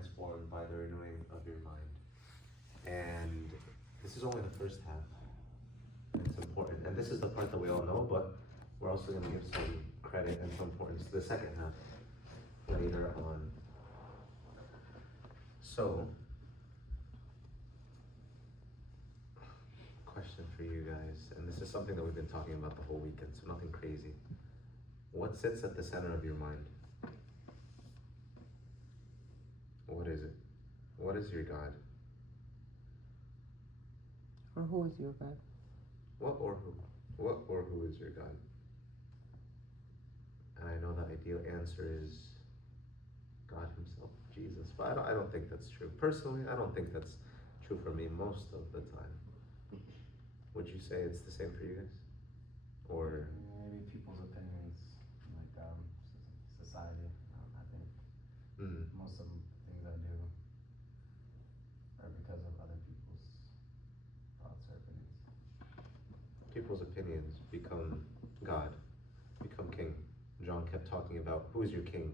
transformed by the renewing of your mind. And this is only the first half. And it's important. And this is the part that we all know, but we're also going to give some credit and some importance to the second half later on. So, question for you guys, and this is something that we've been talking about the whole weekend, so nothing crazy. What sits at the center of your mind? What is it? What is your God? Or who is your God? What or who? What or who is your God? And I know the ideal answer is God himself, Jesus. But I don't think that's true. Personally, I don't think that's true for me most of the time. Would you say it's the same for you guys? Or maybe people's opinions, like society. I think most of the things I do are because of other people's thoughts or opinions. People's opinions become God, become king. John kept talking about who is your king.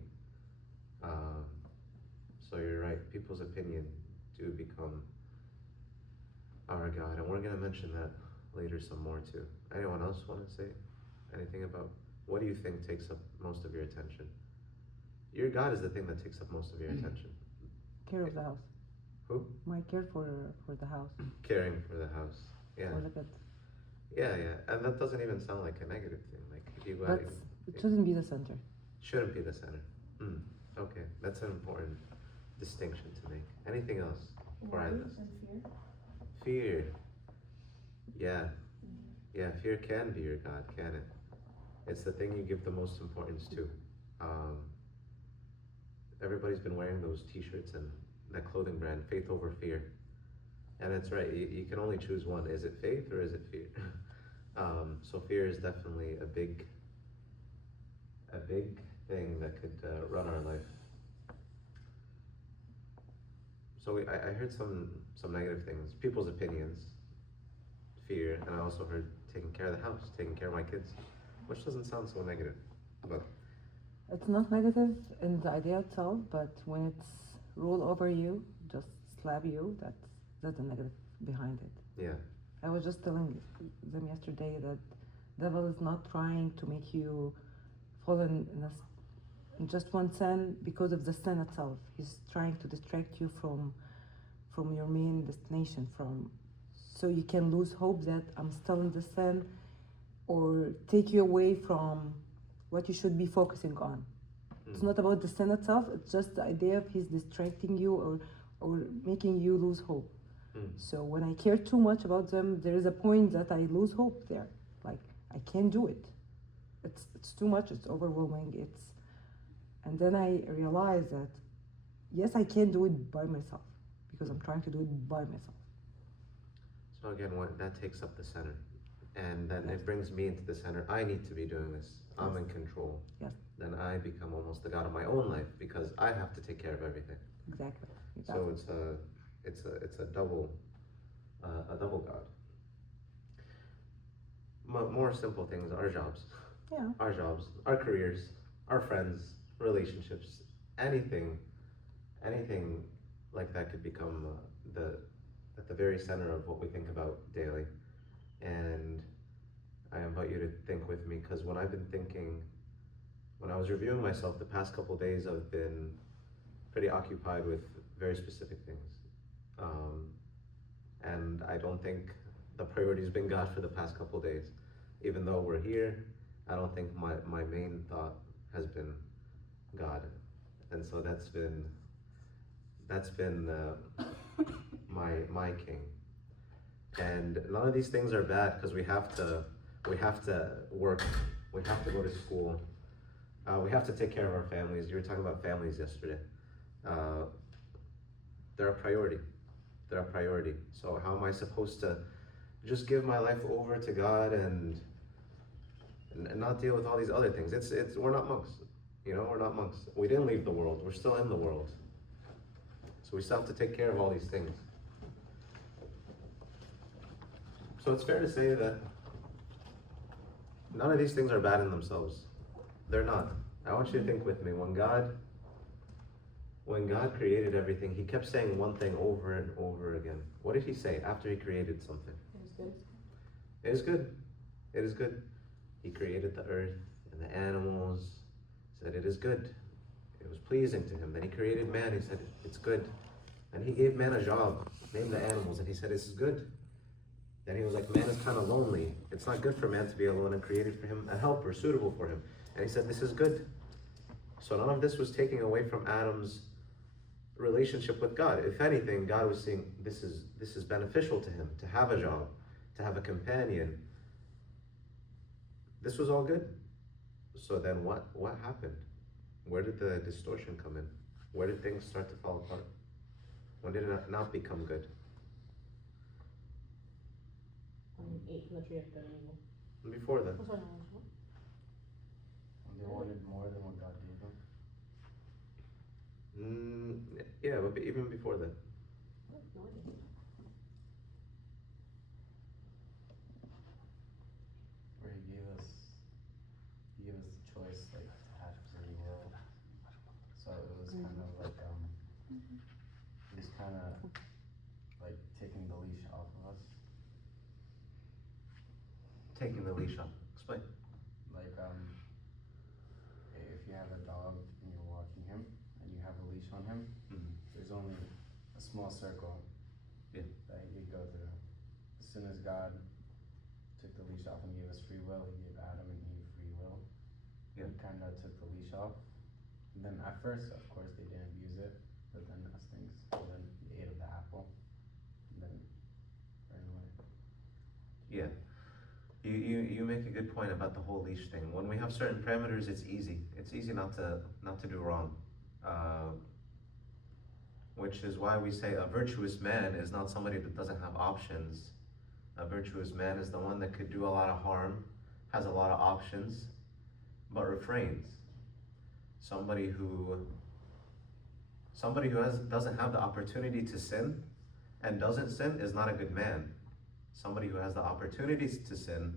So you're right, people's opinion do become our God, and we're going to mention that later some more too. Anyone else want to say anything about what do you think takes up most of your attention? Your God is the thing that takes up most of your attention. Care of the house. Who? My care for the house. Caring for the house. Yeah. Or the pet. Yeah, and that doesn't even sound like a negative thing. Like if you But it shouldn't be the center. Shouldn't be the center. Okay, that's an important distinction to make. Anything else? Worry and fear. Fear. Yeah, fear can be your God, can it? It's the thing you give the most importance to. Everybody's been wearing those t-shirts and that clothing brand, faith over fear. And it's right, you can only choose one. Is it faith or is it fear? So fear is definitely a big thing that could run our life. So I heard some negative things, people's opinions, fear, and I also heard taking care of the house, taking care of my kids, which doesn't sound so negative, but it's not negative in the idea itself, but when it's rule over you, just slap you, that's the negative behind it. Yeah. I was just telling them yesterday that devil is not trying to make you fall in just one sin because of the sin itself. He's trying to distract you from your main destination, so you can lose hope that I'm still in the sin, or take you away from what you should be focusing on. It's not about the sin itself, it's just the idea of he's distracting you or making you lose hope. So when I care too much about them, there is a point that I lose hope there. Like, I can't do it. It's too much, it's overwhelming, and then I realize that, yes, I can't do it by myself, because I'm trying to do it by myself. So again, that takes up the center. And then it brings me into the center. I need to be doing this. I'm in control. Yes. Then I become almost the God of my own life because I have to take care of everything. Exactly. So it's a double God. More simple things, our jobs. Yeah. Our jobs, our careers, our friends, relationships, anything like that could become at the very center of what we think about daily. And I invite you to think with me, because when I was reviewing myself the past couple of days, I've been pretty occupied with very specific things. And I don't think the priority's been God for the past couple of days. Even though we're here, I don't think my main thought has been God. And so that's been my king. And none of these things are bad, because we have to work, we have to go to school, we have to take care of our families. You were talking about families yesterday. They're a priority. So how am I supposed to just give my life over to God and not deal with all these other things? We're not monks. We're not monks. We didn't leave the world. We're still in the world. So we still have to take care of all these things. So it's fair to say that none of these things are bad in themselves. They're not. I want you to think with me. When God When God created everything, he kept saying one thing over and over again. What did he say after he created something? It is good. It is good. He created the earth and the animals. He said it is good. It was pleasing to him. Then he created man. He said it's good. And he gave man a job, named the animals, and he said this is good. Then he was like, man is kind of lonely. It's not good for man to be alone, and created for him a helper suitable for him. And he said this is good. So none of this was taking away from Adam's relationship with God. If anything, God was saying this is beneficial to him, to have a job, to have a companion. This was all good. So then what happened? Where did the distortion come in? Where did things start to fall apart? When did it not become good? Ate from the tree of good and evil. Before then. Oh, sorry, no, And they wanted more than what God gave them. Yeah, but even before then. no, no idea. Where he gave us the choice, like, to have free will. So it was kind of like, he was kind of like taking the leash off of us. Taking the leash off. Explain. Like, if you have a dog and you're walking him and you have a leash on him, there's only a small circle that he could go through. As soon as God took the leash off and gave us free will, he gave Adam and Eve free will. Yeah. He kind of took the leash off. And then at first, of course, they didn't use it, but then then he ate of the apple, and then ran away. Yeah. You make a good point about the whole leash thing. When we have certain parameters, it's easy. It's easy not to do wrong. Which is why we say a virtuous man is not somebody that doesn't have options. A virtuous man is the one that could do a lot of harm, has a lot of options, but refrains. Somebody who doesn't have the opportunity to sin and doesn't sin is not a good man. Somebody who has the opportunities to sin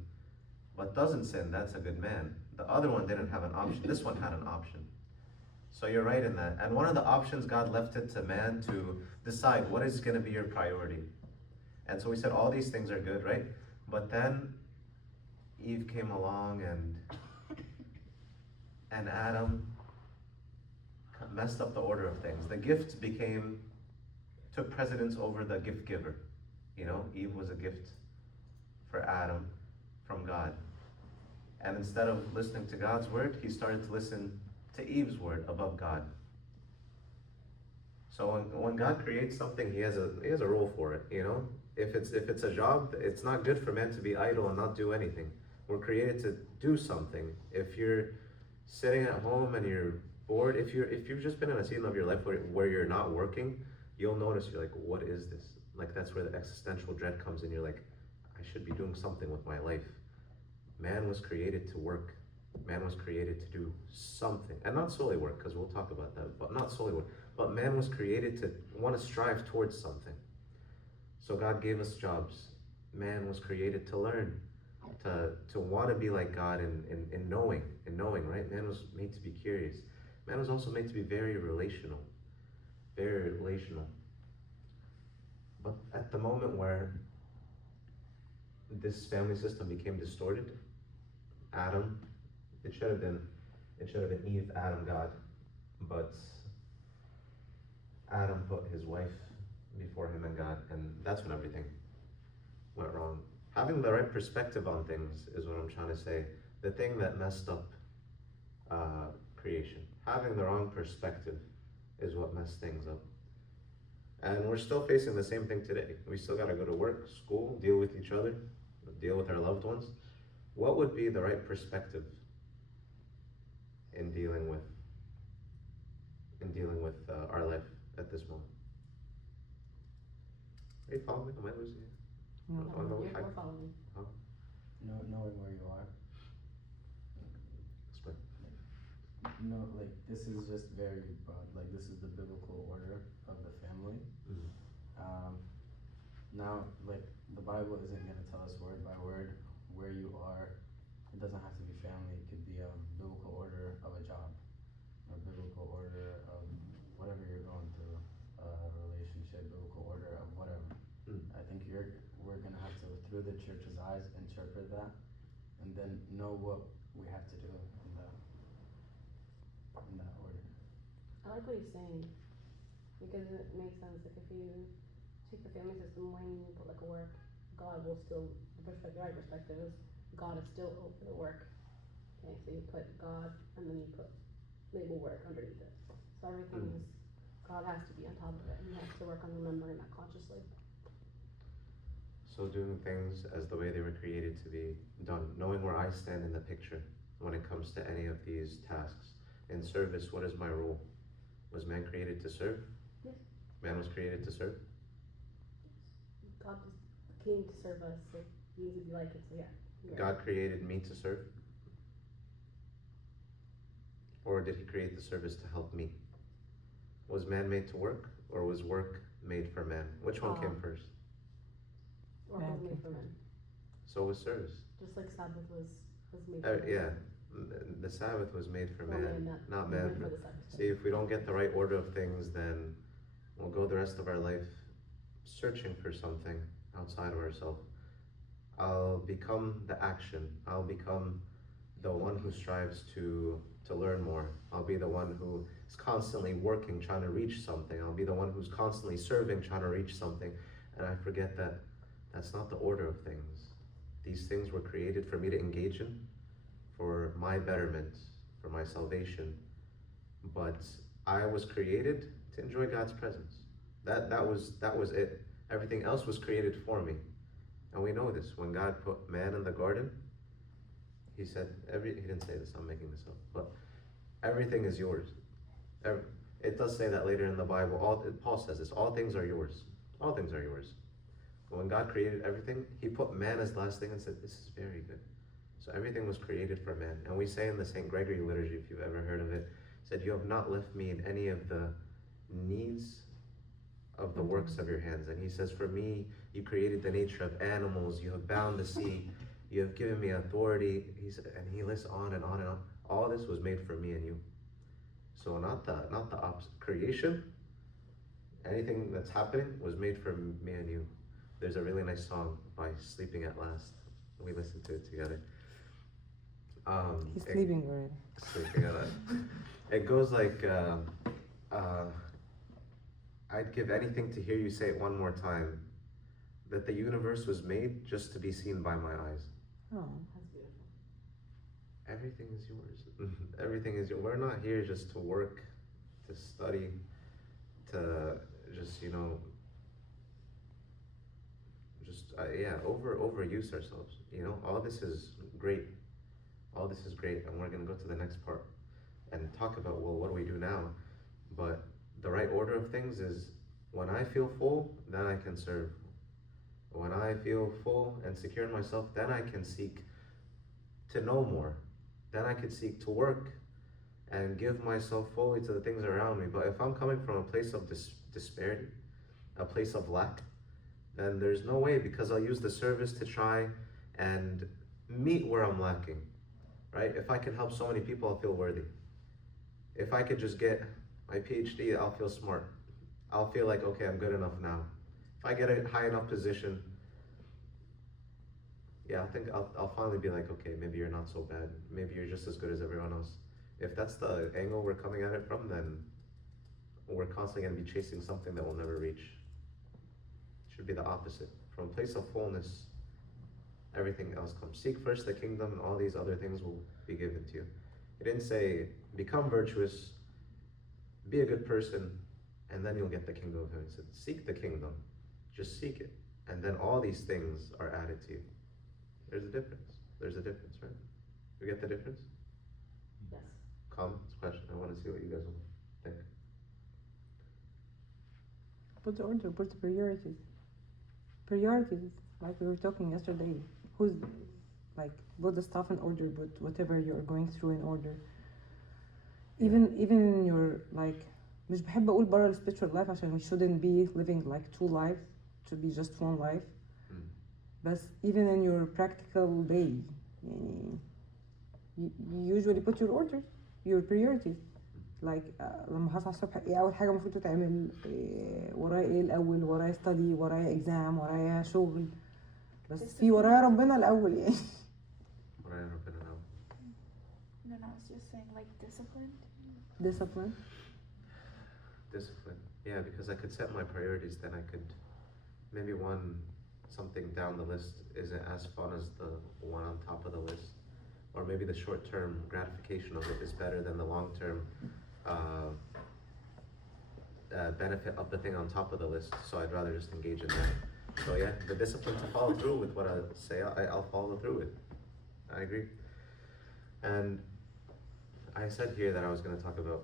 but doesn't sin, that's a good man. The other one didn't have an option. This one had an option. So you're right in that. And one of the options, God left it to man to decide what is going to be your priority. And so we said all these things are good, right? But then Eve came along and Adam messed up the order of things. The gift took precedence over the gift giver. You know, Eve was a gift for Adam from God. And instead of listening to God's word, he started to listen to Eve's word above God. So when God creates something, he has a role for it, you know? If it's a job, it's not good for man to be idle and not do anything. We're created to do something. If you're sitting at home and you're bored, if you've just been in a season of your life where you're not working, you'll notice you're like, what is this? Like, that's where the existential dread comes in. You're like, I should be doing something with my life. Man was created to work. Man was created to do something. And not solely work, because we'll talk about that, but not solely work. But man was created to want to strive towards something. So God gave us jobs. Man was created to learn, to want to be like God in knowing, right? Man was made to be curious. Man was also made to be very relational. Very relational. But at the moment where this family system became distorted, Adam, it should have been Eve, Adam, God, but Adam put his wife before him and God, and that's when everything went wrong. Having the right perspective on things is what I'm trying to say. The thing that messed up creation. Having the wrong perspective is what messed things up. And we're still facing the same thing today. We still gotta go to work, school, deal with each other, deal with our loved ones. What would be the right perspective in dealing with our life at this moment? Are you following me? Am I losing you? No. We're following. Knowing where you are. Explain. No, like, this is just very broad. Like, this is the biblical order of the family. Now, like, the Bible isn't going to tell us word by word where you are. It doesn't have to be family. It could be a biblical order of a job, or biblical order of whatever you're through the church's eyes, interpret that, and then know what we have to do in that order. I like what he's saying because it makes sense. Like if you take the family system, when you put like a work, God will still, the perspective, right perspective is God is still over the work. Okay, so you put God and then you put label work underneath it. So everything is, God has to be on top of it and he has to work on remembering that consciously. So doing things as the way they were created to be done, knowing where I stand in the picture when it comes to any of these tasks. In service, what is my role? Was man created to serve? Yes. Man was created to serve? God just came to serve us, so he needs to be like it, so yeah. God created me to serve? Or did he create the service to help me? Was man made to work, or was work made for man? Which one came first? Work was made for men. So was service. Just like Sabbath was made for men. Yeah, the Sabbath was made for man, not man. For the Sabbath. See, if we don't get the right order of things, then we'll go the rest of our life searching for something outside of ourselves. I'll become the action. I'll become the one who strives to learn more. I'll be the one who is constantly working, trying to reach something. I'll be the one who's constantly serving, trying to reach something. And I forget that that's not the order of things. These things were created for me to engage in, for my betterment, for my salvation. But I was created to enjoy God's presence. That was it. Everything else was created for me. And we know this. When God put man in the garden, he said, he didn't say this, I'm making this up, but everything is yours. It does say that later in the Bible. Paul says this, all things are yours. All things are yours. When God created everything, he put man as the last thing and said, this is very good. So everything was created for man. And we say in the St. Gregory liturgy, if you've ever heard of it, said, you have not left me in any of the needs of the works of your hands. And he says, for me, you created the nature of animals, you have bound the sea, you have given me authority. And he lists on and on and on. All this was made for me and you. So not the opposite. Creation, anything that's happening was made for me and you. There's a really nice song by Sleeping at Last. We listened to it together. He's sleeping already. Sleeping at Last. It goes like, I'd give anything to hear you say it one more time, that the universe was made just to be seen by my eyes. Oh. That's beautiful. Everything is yours. Everything is yours. We're not here just to work, to study, to just, overuse ourselves. All this is great. All this is great. And we're going to go to the next part and talk about, well, what do we do now? But the right order of things is, when I feel full, then I can serve. When I feel full and secure in myself, then I can seek to know more. Then I could seek to work and give myself fully to the things around me. But if I'm coming from a place of disparity, a place of lack, then there's no way, because I'll use the service to try and meet where I'm lacking, right? If I can help so many people, I'll feel worthy. If I could just get my PhD, I'll feel smart. I'll feel like, okay, I'm good enough now. If I get a high enough position, I think I'll finally be like, okay, maybe you're not so bad. Maybe you're just as good as everyone else. If that's the angle we're coming at it from, then we're constantly going to be chasing something that we'll never reach. It should be the opposite. From a place of fullness, everything else comes. Seek first the kingdom, and all these other things will be given to you. It didn't say, become virtuous, be a good person, and then you'll get the kingdom of heaven. It said, seek the kingdom. Just seek it. And then all these things are added to you. There's a difference. There's a difference, right? You get the difference? Yes. Comments, question? I want to see what you guys will think. Put the order, put the priorities. Priorities, like we were talking yesterday. Put the stuff in order, put whatever you're going through in order. Even in your, مش بحب أقول برا spiritual life عشان we shouldn't be living two lives, to be just one life. But even in your practical day, you usually put your orders, your priorities. لما هصحى الصبح ايه أول حاجة المفروض تتعمل، ورايا ايه الأول، ورايا study، ورايا exam، ورايا شغل. بس في ورايا ربنا الاول يعني. ورايا ربنا الأول. No, I was just saying like discipline. Discipline. Discipline. Yeah, because I could set my priorities, then I could maybe something down the list isn't as fun as the one on top of the list. Or maybe the short-term gratification of it is better than the long-term benefit of the thing on top of the list. So I'd rather just engage in that. So yeah, the discipline to follow through with what I say, I'll follow through with. I agree. And I said here that I was going to talk about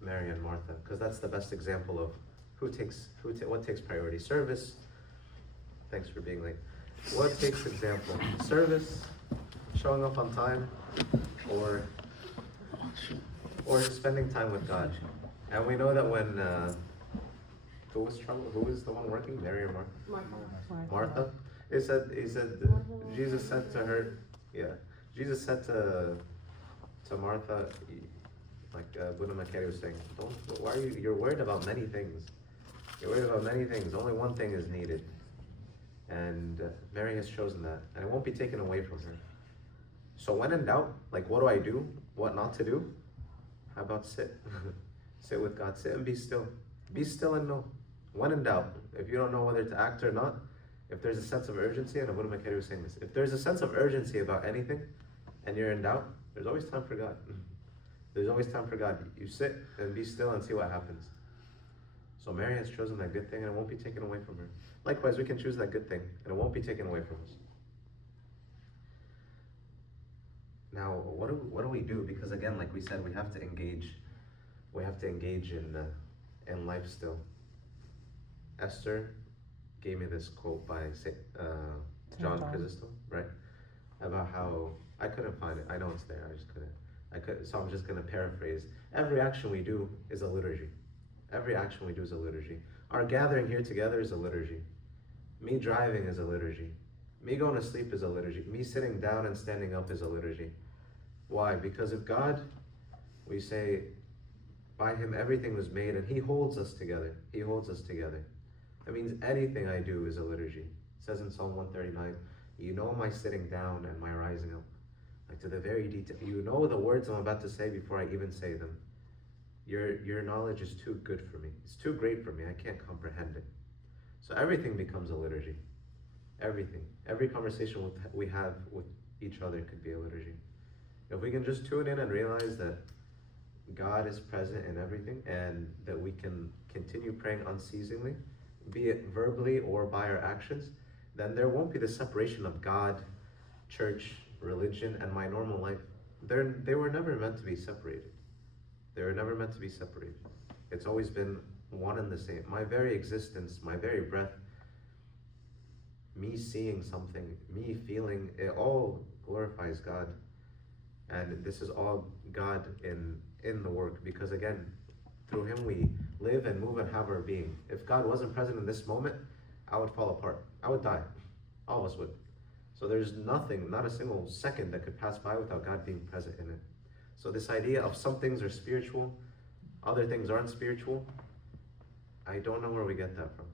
Mary and Martha, because that's the best example of what takes priority. Service. Thanks for being late. What takes example? Service, showing up on time, or just spending time with God. And we know that when who was the one working? Mary or Martha? Martha. He said Jesus said to her, Jesus said to Martha, like Buddha Makeri was saying, you're worried about many things. You're worried about many things. Only one thing is needed. And Mary has chosen that, and it won't be taken away from her. So when in doubt, like what do I do? What not to do? How about sit? Sit with God. Sit and be still. Be still and know. When in doubt, if you don't know whether to act or not, if there's a sense of urgency, and Abu Makari was saying this, if there's a sense of urgency about anything, and you're in doubt, there's always time for God. There's always time for God. You sit and be still and see what happens. So Mary has chosen that good thing, and it won't be taken away from her. Likewise, we can choose that good thing, and it won't be taken away from us. Now, what do we do? Because again, like we said, we have to engage. We have to engage in life still. Esther gave me this quote by John Chrysostom, right? About how I couldn't find it. I know it's there. I just couldn't. So I'm just going to paraphrase. Every action we do is a liturgy. Every action we do is a liturgy. Our gathering here together is a liturgy. Me driving is a liturgy. Me going to sleep is a liturgy. Me sitting down and standing up is a liturgy. Why? Because of God, we say, by him everything was made, and he holds us together. He holds us together. That means anything I do is a liturgy. It says in Psalm 139, you know my sitting down and my rising up. Like to the very detail. You know the words I'm about to say before I even say them. Your knowledge is too good for me. It's too great for me. I can't comprehend it. So everything becomes a liturgy. Everything. Every conversation we have with each other could be a liturgy. If we can just tune in and realize that God is present in everything, and that we can continue praying unceasingly, be it verbally or by our actions, then there won't be the separation of God, church, religion, and my normal life. They were never meant to be separated. They were never meant to be separated. It's always been one and the same. My very existence, my very breath, me seeing something, me feeling, it all glorifies God. And this is all God in the work, because again, through him we live and move and have our being. If God wasn't present in this moment, I would fall apart. I would die. All of us would. So there's nothing, not a single second that could pass by without God being present in it. So this idea of some things are spiritual, other things aren't spiritual, I don't know where we get that from.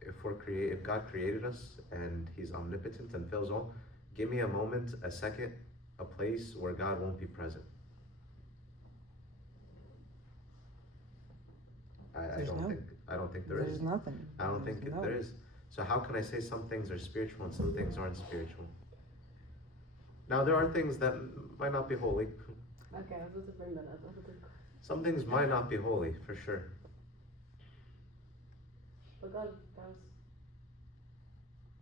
If God created us and he's omnipotent and fills all, give me a moment, a second, a place where God won't be present. I don't think there is. There's nothing. I don't think there is. So how can I say some things are spiritual and some things aren't spiritual? Now there are things that might not be holy. Okay, I was supposed to bring that up. Some things might not be holy, for sure. But God's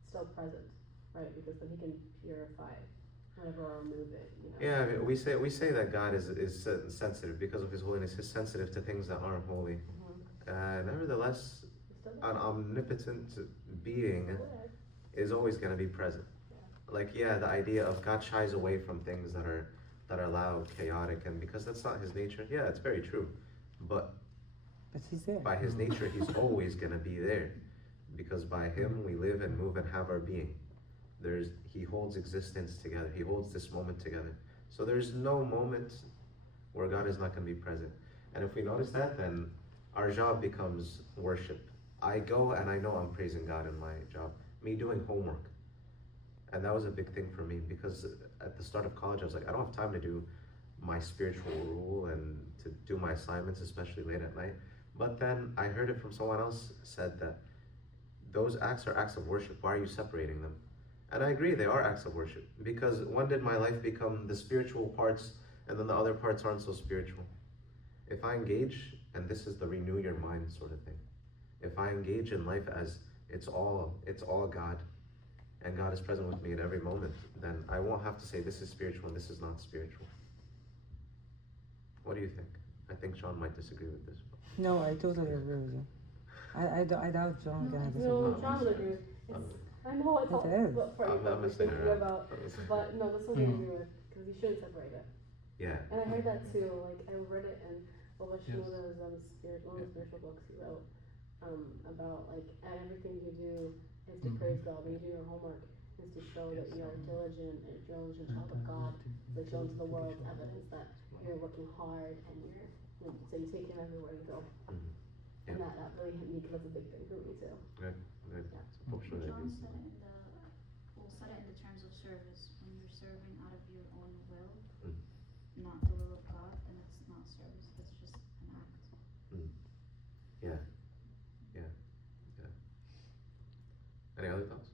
still present, right? Because then he can purify whatever or remove it, you know? Yeah, I mean, we say that God is sensitive because of his holiness. He's sensitive to things that aren't holy. Nevertheless, an omnipotent being is always going to be present. Like, the idea of God shies away from things that are loud, chaotic, and because that's not his nature, it's very true. But he's there. By his nature, he's always going to be there, because by him we live and move and have our being. He holds existence together. He holds this moment together. So there's no moment where God is not going to be present. And if we notice that, then our job becomes worship. I go and I know I'm praising God in my job. Me doing homework. And that was a big thing for me because at the start of college, I was like, I don't have time to do my spiritual rule and to do my assignments, especially late at night. But then I heard it from someone else said that those acts are acts of worship. Why are you separating them? And I agree, they are acts of worship. Because when did my life become the spiritual parts and then the other parts aren't so spiritual? If I engage, and this is the renew your mind sort of thing, if I engage in life as it's all God, and God is present with me at every moment, then I won't have to say this is spiritual and this is not spiritual. What do you think? I think Sean might disagree with this. No, I totally agree with you. I doubt John gonna disagree. No, John would agree. I know it's all It is. but for I'm what we're messing thinking around. about, but no, this one I agree with because you shouldn't separate it. Yeah. And I heard that too. Like I read it in Baba Shinoda's one of the spiritual books he wrote about like everything you do is to praise God. When you do your homework, is to show that you are diligent and a diligent child of God. To show to the world evidence that you're working hard and so you take him everywhere you go. Yeah. And that really hit me because that's a big thing for me too. Good. Yeah. So hopefully John said it in we'll set it in the terms of service. When you're serving out of your own will, not the will of God, then it's not service. It's just an act. Yeah. Any other thoughts?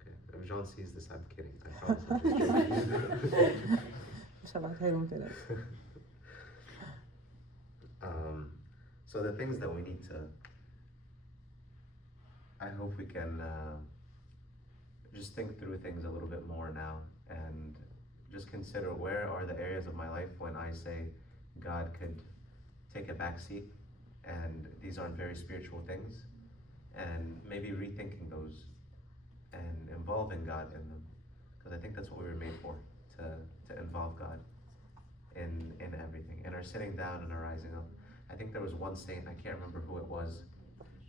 Okay. If Jean sees this, I'm kidding. I promise I'm just kidding. Inshallah, خير today. So the things that we need to, I hope we can just think through things a little bit more now and just consider where are the areas of my life when I say God could take a back seat and these aren't very spiritual things, and maybe rethinking those and involving God in them, because I think that's what we were made for, to involve God in everything, in our sitting down and our rising up. I think there was one saint, I can't remember who it was,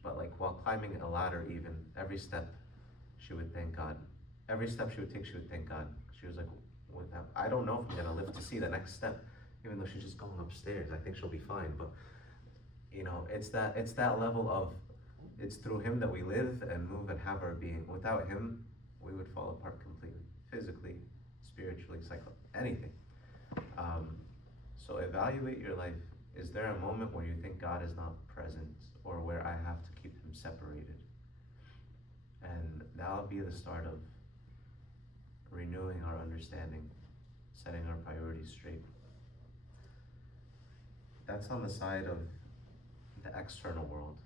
but like while climbing a ladder even, every step she would thank God. Every step she would take, she would thank God. She was like, I don't know if I'm gonna live to see the next step, even though she's just going upstairs. I think she'll be fine, but you know, it's that level of, it's through him that we live and move and have our being. Without him, we would fall apart completely, physically, spiritually, anything. So evaluate your life. Is there a moment where you think God is not present or where I have to keep him separated? And that'll be the start of renewing our understanding, setting our priorities straight. That's on the side of the external world.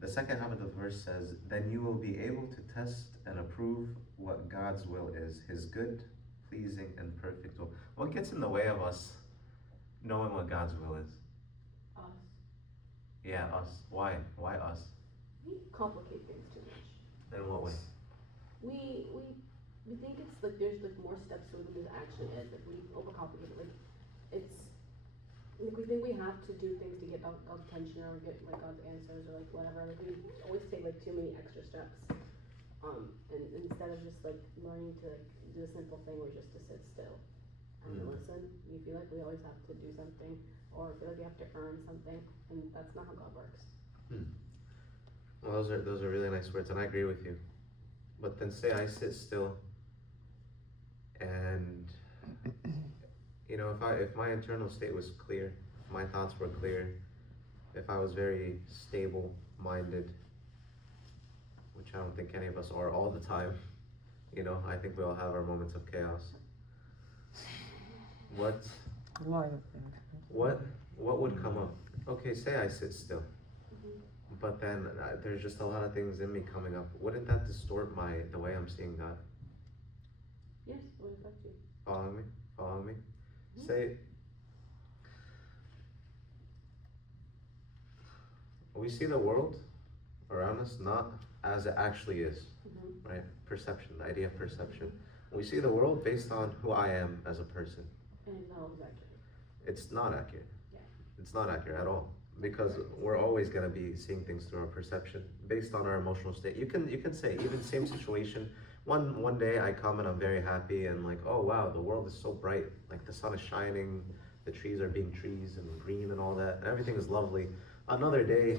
The second half of the verse says, then you will be able to test and approve what God's will is, his good, pleasing, and perfect will. What gets in the way of us knowing what God's will is? Us. Yeah, us. Why? Why us? We complicate things too much. In what way? We think it's like there's like more steps to it than there actually is. Like we overcomplicate it. Like it's like we think we have to do things to get God's attention or get like God's answers or like whatever. Like we always take like too many extra steps. And instead of just like learning to like do a simple thing or just to sit still and listen, we feel like we always have to do something or feel like we have to earn something, and that's not how God works. Well, those are really nice words, and I agree with you. But then say I sit still, and you know, if my internal state was clear, if my thoughts were clear, if I was very stable-minded, which I don't think any of us are all the time, you know, I think we all have our moments of chaos. What would come up? Okay, say I sit still, but then there's just a lot of things in me coming up. Wouldn't that distort the way I'm seeing God? Yes, it would affect you. Following me? Say, we see the world around us not as it actually is, right? Perception, the idea of perception. We see the world based on who I am as a person. And no, exactly. It's not accurate. Yeah. It's not accurate at all, because we're always going to be seeing things through our perception based on our emotional state. You can say even same situation. One day I come and I'm very happy and like, oh wow, the world is so bright, like the sun is shining, the trees are being trees and green and all that, and everything is lovely. Another day,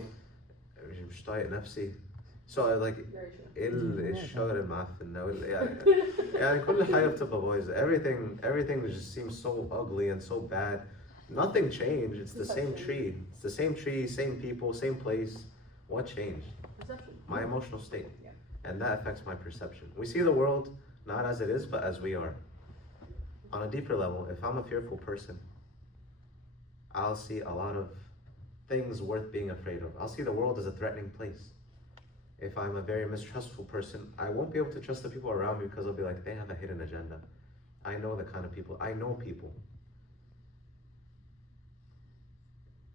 So like Very true. ايه الشجر المعفن ده يعني كل حاجة بتبقى بايظة. Everything just seems so ugly and so bad. Nothing changed. It's the same tree. It's the same tree, same people, same place. What changed? Perception. My emotional state. Yeah. And that affects my perception. We see the world not as it is, but as we are. On a deeper level, if I'm a fearful person, I'll see a lot of things worth being afraid of. I'll see the world as a threatening place. If I'm a very mistrustful person, I won't be able to trust the people around me because I'll be like, they have a hidden agenda. I know the kind of people. I know people.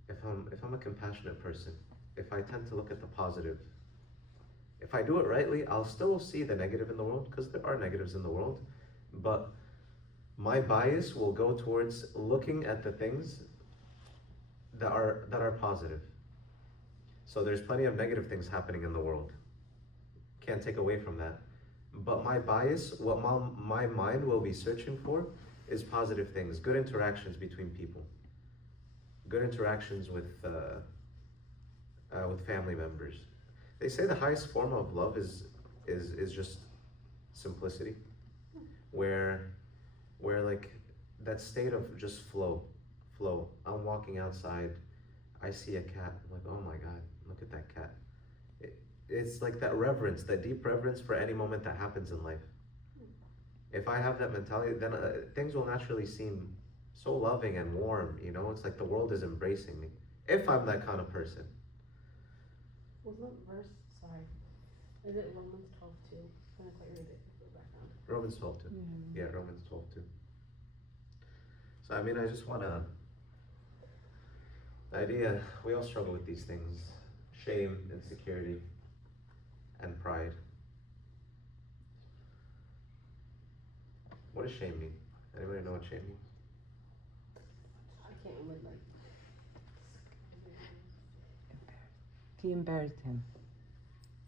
If I'm a compassionate person, if I tend to look at the positive, if I do it rightly, I'll still see the negative in the world, because there are negatives in the world, but my bias will go towards looking at the things that are positive. So there's plenty of negative things happening in the world. Can't take away from that. But my bias, what my mind will be searching for, is positive things, good interactions between people, good interactions with family members. They say the highest form of love is just simplicity, where like that state of just flow. I'm walking outside, I see a cat, I'm like, oh my God, look at that cat. It's like that reverence, that deep reverence for any moment that happens in life. If I have that mentality, then things will naturally seem so loving and warm, you know? It's like the world is embracing me, if I'm that kind of person. Was that verse? Sorry. Is it Romans 12:2? I'm gonna quite read it for the background. Romans 12:2. Yeah, Romans 12:2. So I mean, I just wanna, the idea, we all struggle with these things: shame, insecurity, and pride. What does shame mean? Anybody know what shame means? I can't remember, like. He embarrassed him.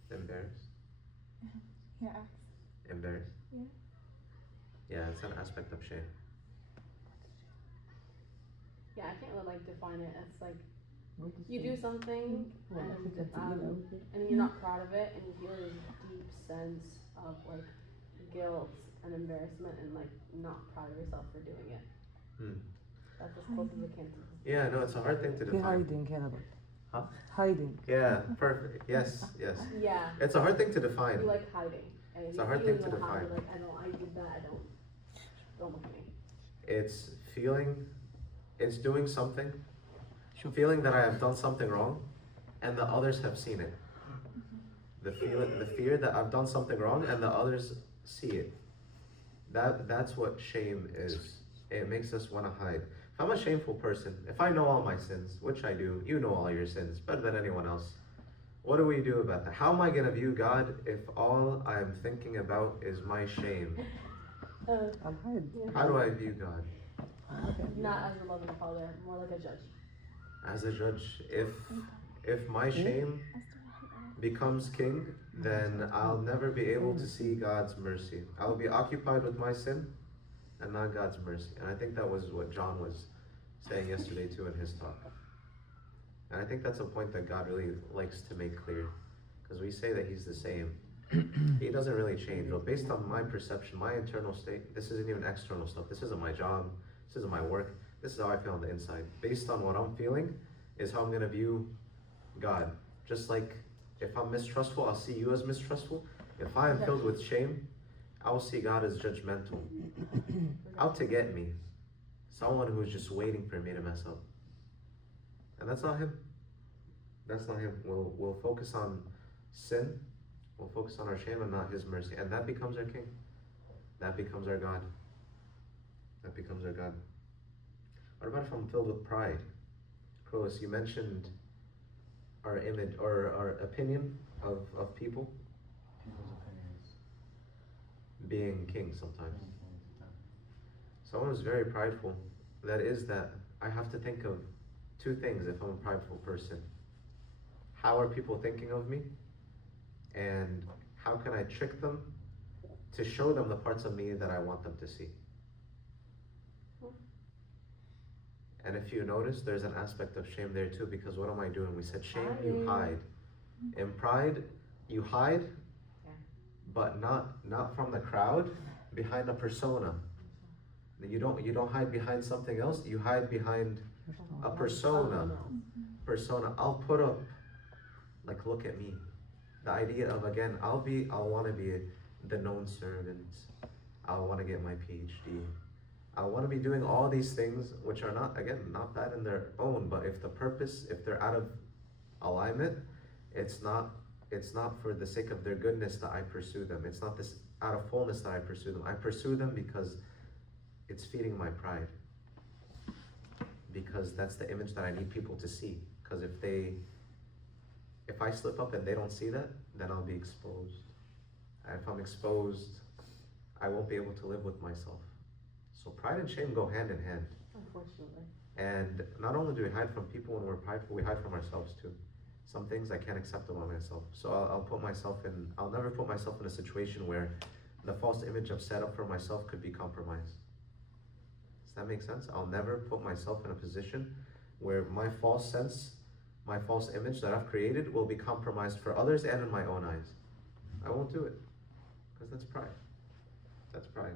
Embarrassed? Yeah. Embarrassed? Yeah. Yeah, it's an aspect of shame. Yeah, I can't really like define it. It's like What is you it? do something Well, I think that's, and you're not proud of it, and you feel this deep sense of like guilt and embarrassment and like not proud of yourself for doing it. That's as close as it can to. Yeah, no, it's a hard thing to He define. hiding, Hannibal. Huh? Hiding. Yeah, perfect. Yes, yes. Yeah. It's a hard thing to define. You like hiding. And if It's you a hard feel thing you to know how, define. you're like, I did that, don't look at me. It's feeling, it's doing something, feeling that I have done something wrong, and the others have seen it. The fear that I've done something wrong and the others see it. That's what shame is. It makes us want to hide. If I'm a shameful person, if I know all my sins, which I do, you know all your sins better than anyone else. What do we do about that? How am I going to view God if all I'm thinking about is my shame? I'll hide. How do I view God? Not as a loving father, more like a judge. As a judge, if my shame becomes king, then I'll never be able to see God's mercy. I will be occupied with my sin and not God's mercy. And I think that was what John was saying yesterday too in his talk. And I think that's a point that God really likes to make clear, because we say that he's the same. He doesn't really change. But based on my perception, my internal state, this isn't even external stuff. This isn't my job. This isn't my work. This is how I feel on the inside. Based on what I'm feeling is how I'm going to view God. Just like if I'm mistrustful, I'll see you as mistrustful. If I am filled with shame, I will see God as judgmental, out to get me, someone who's just waiting for me to mess up. And that's not him. That's not him. We'll focus on sin, we'll focus on our shame and not his mercy. And that becomes our king. That becomes our God. That becomes our God. What about if I'm filled with pride? Kroos, you mentioned our image or our opinion of people People's opinions. being king sometimes. Yeah. Someone who's very prideful, that is that I have to think of two things if I'm a prideful person. How are people thinking of me? And how can I trick them to show them the parts of me that I want them to see? And if you notice, there's an aspect of shame there too, because what am I doing? We said shame, you hide. In pride, you hide, Yeah. but not from the crowd, behind a persona. You don't hide behind something else. You hide behind a persona. Someone else. Persona. I'll put up, like, look at me. The idea of, again, I'll want to be the known servant. I'll want to get my PhD. I want to be doing all these things, which are not, again, not bad in their own, but if they're out of alignment, it's not for the sake of their goodness that I pursue them. It's not this out of fullness that I pursue them. I pursue them because it's feeding my pride. Because that's the image that I need people to see. Because if I slip up and they don't see that, then I'll be exposed. And if I'm exposed, I won't be able to live with myself. So pride and shame go hand in hand. Unfortunately. And not only do we hide from people when we're prideful, we hide from ourselves too. Some things I can't accept about myself. So I'll never put myself in a situation where the false image I've set up for myself could be compromised. Does that make sense? I'll never put myself in a position where my false image that I've created will be compromised for others and in my own eyes. I won't do it. Because that's pride. That's pride.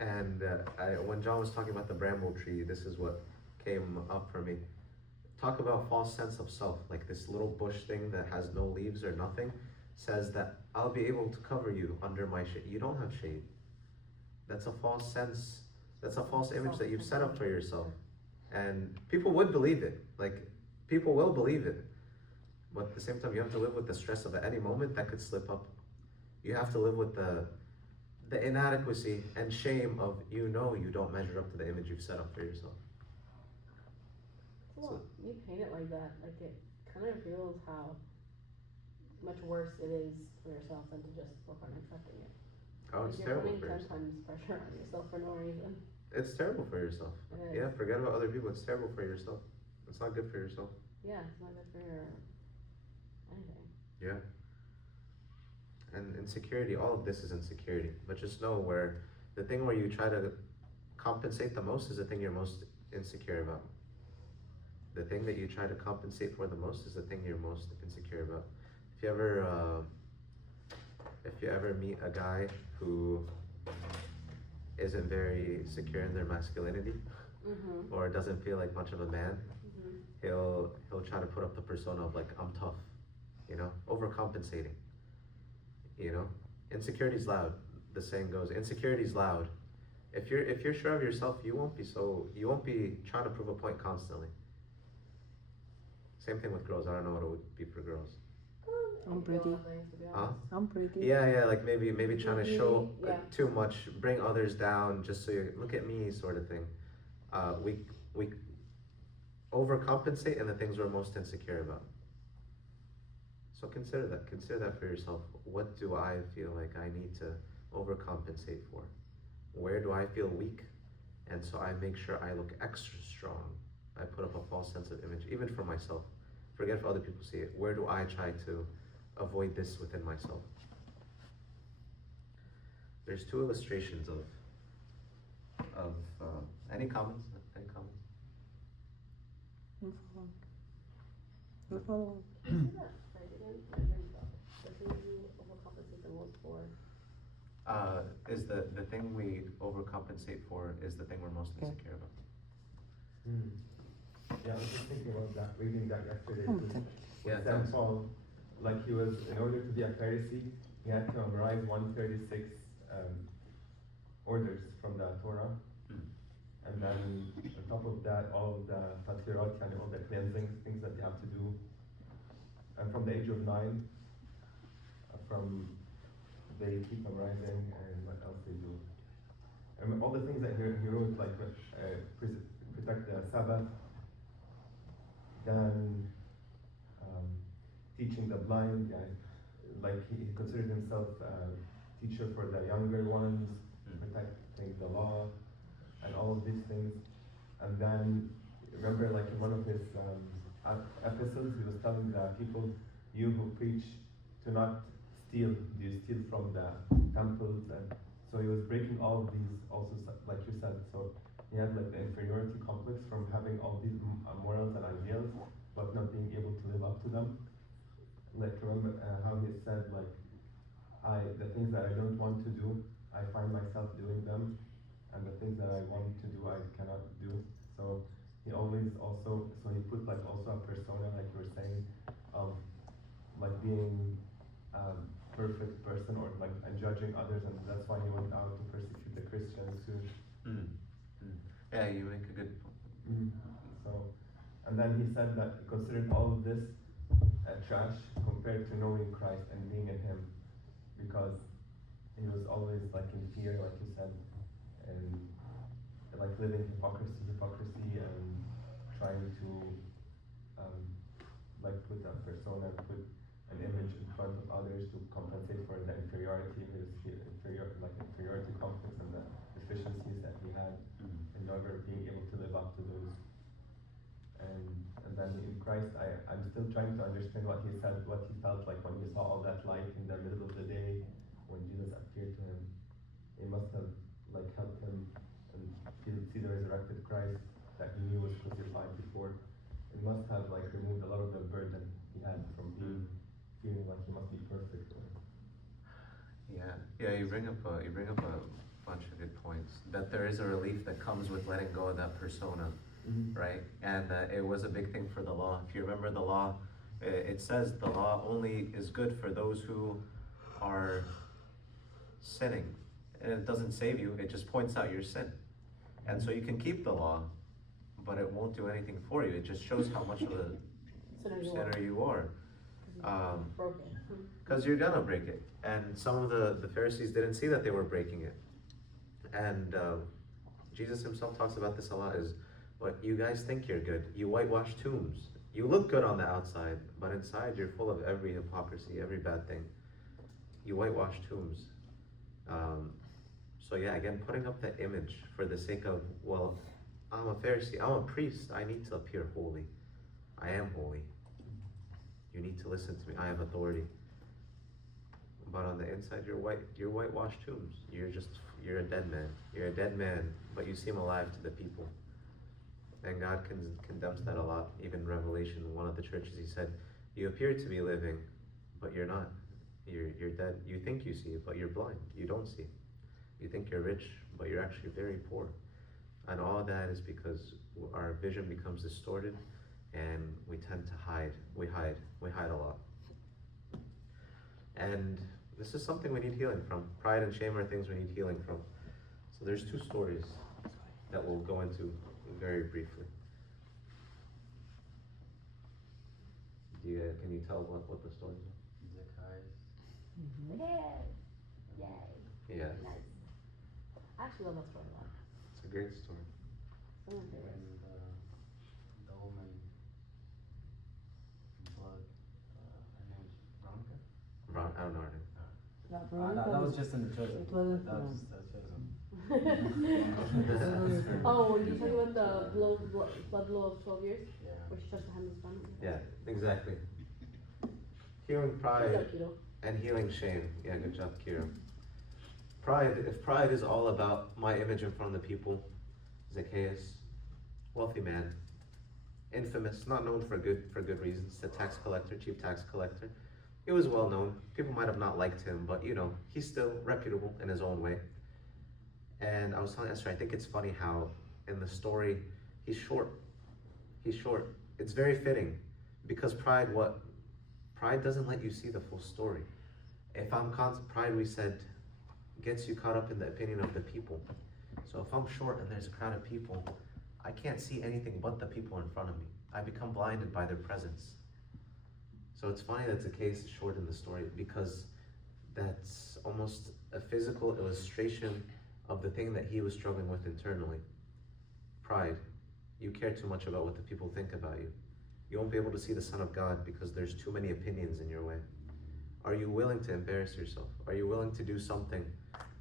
And when John was talking about the bramble tree, this is what came up for me. Talk about false sense of self, like this little bush thing that has no leaves or nothing, says that I'll be able to cover you under my shade. You don't have shade. That's a false sense, that's a false image that you've set up for yourself. And people would believe it, like people will believe it. But at the same time, you have to live with the stress of at any moment that could slip up. You have to live with the inadequacy and shame of you don't measure up to the image you've set up for yourself. Well, you paint it like that, like it kind of reveals how much worse it is for yourself than to just work on accepting it. Oh, it's Like terrible you're for putting 10 yourself. times pressure on yourself for no reason. It's terrible for yourself. It is. Yeah, forget about other people. It's terrible for yourself. It's not good for yourself. Yeah, it's not good for your anything. Yeah. And insecurity, all of this is insecurity. But just know where the thing where you try to compensate the most is the thing you're most insecure about. The thing that you try to compensate for the most is the thing you're most insecure about. If you ever meet a guy who isn't very secure in their masculinity, Mm-hmm. or doesn't feel like much of a man, Mm-hmm. he'll try to put up the persona of like, I'm tough, overcompensating. Insecurity's loud. The saying goes, insecurity's loud. If you're sure of yourself, you won't be trying to prove a point constantly. Same thing with girls. I don't know what it would be for girls. I'm pretty. Huh? I'm pretty. Yeah, like maybe trying to show Yeah. too much, bring others down, just so you look at me, sort of thing. We overcompensate in the things we're most insecure about. So consider that for yourself. What do I feel like I need to overcompensate for? Where do I feel weak? And so I make sure I look extra strong. I put up a false sense of image, even for myself. Forget if other people see it. Where do I try to avoid this within myself? There's two illustrations of any comments? Any comments? No follow. Can you say that phrase again? I didn't stop. The thing you overcompensate the most for. Is the thing we overcompensate for is the thing we're most Okay. insecure about. Yeah, I was just thinking about that, reading that yesterday. Okay. Yeah, St. thanks. Paul, like he was, in order to be a Pharisee, he had to memorize 136 orders from the Torah. And then on top of that, all the tatirot and all the cleansing things that you have to do. And from the age of 9, they keep memorizing, and what else they do. And all the things that he wrote, like protect the Sabbath, then teaching the blind, like he considered himself a teacher for the younger ones, protecting the law, and all of these things. And then, remember, like in one of his epistles, he was telling the people, you who preach, to not steal. Do you steal from the temples? And so he was breaking all of these, also, like you said. So he had like the inferiority complex from having all these morals and ideals, but not being able to live up to them. Like remember how he said like, the things that I don't want to do, I find myself doing them, and the things that I want to do, I cannot do. So he always also, so he put like also a persona, like you were saying, of like being a perfect person or like and judging others, and that's why he went out to persecute the Christians too. Yeah, you make a good point. So, and then he said that he considered all of this trash compared to knowing Christ and being in Him, because he was always like in fear, like you said, and like living hypocrisy, and trying to like put a persona, put an image in front of others to compensate for the inferiority, inferiority complex and the deficiencies that he had, in order being able to live up to those. And then in Christ, I'm still trying to understand what he said, what he felt like when he saw all that light in the middle of the day when Jesus appeared to him. It must have like helped him and see the resurrected Christ that he knew was crucified before. It must have like removed a lot of the burden he had from feeling like he must be perfect. Yeah, you bring up a bunch of good points. That there is a relief that comes with letting go of that persona, right? And it was a big thing for the law. If you remember the law, it says the law only is good for those who are sinning, and it doesn't save you. It just points out your sin, and so you can keep the law, but it won't do anything for you. It just shows how much of a sinner you are. Because you're gonna break it. And some of the Pharisees didn't see that they were breaking it. And Jesus himself talks about this a lot, is what you guys think you're good. You whitewash tombs. You look good on the outside, but inside you're full of every hypocrisy, every bad thing. You whitewash tombs. So yeah, again, putting up that image for the sake of, well, I'm a Pharisee, I'm a priest, I need to appear holy. I am holy. You need to listen to me, I have authority. But on the inside, you're whitewashed tombs. You're a dead man. You're a dead man, but you seem alive to the people. And God condemns that a lot. Even in Revelation, one of the churches, he said, you appear to be living, but you're not. You're dead. You think you see, but you're blind. You don't see. You think you're rich, but you're actually very poor. And all of that is because our vision becomes distorted, and we tend to hide. We hide a lot. And this is something we need healing from. Pride and shame are things we need healing from. So there's two stories that we'll go into very briefly. Can you tell what the stories are? Zacchaeus. Yeah, Nice. I actually love that story a lot. it's a great story. Some of my favorites. And the woman, blood, her name is Veronica? I don't know her name. Not That was just in the chosen. It wasn't That was Veronica. just the chosen. Oh, you talking about the blood blow of 12 years? Yeah. Where she touched the hem of his garment? Yeah, exactly. Healing Good pride job, Keto. and healing shame. Yeah, good job, Kira. If pride is all about my image in front of the people, Zacchaeus, wealthy man, infamous, not known for good reasons, the tax collector, chief tax collector. He was well known. People might have not liked him, but he's still reputable in his own way. And I was telling Esther, I think it's funny how in the story he's short. It's very fitting, because pride doesn't let you see the full story. Pride, we said, gets you caught up in the opinion of the people. So if I'm short and there's a crowd of people, I can't see anything but the people in front of me. I become blinded by their presence. So it's funny that Zacchaeus is short in the story, because that's almost a physical illustration of the thing that he was struggling with internally. Pride. You care too much about what the people think about you. You won't be able to see the Son of God because there's too many opinions in your way. Are you willing to embarrass yourself? Are you willing to do something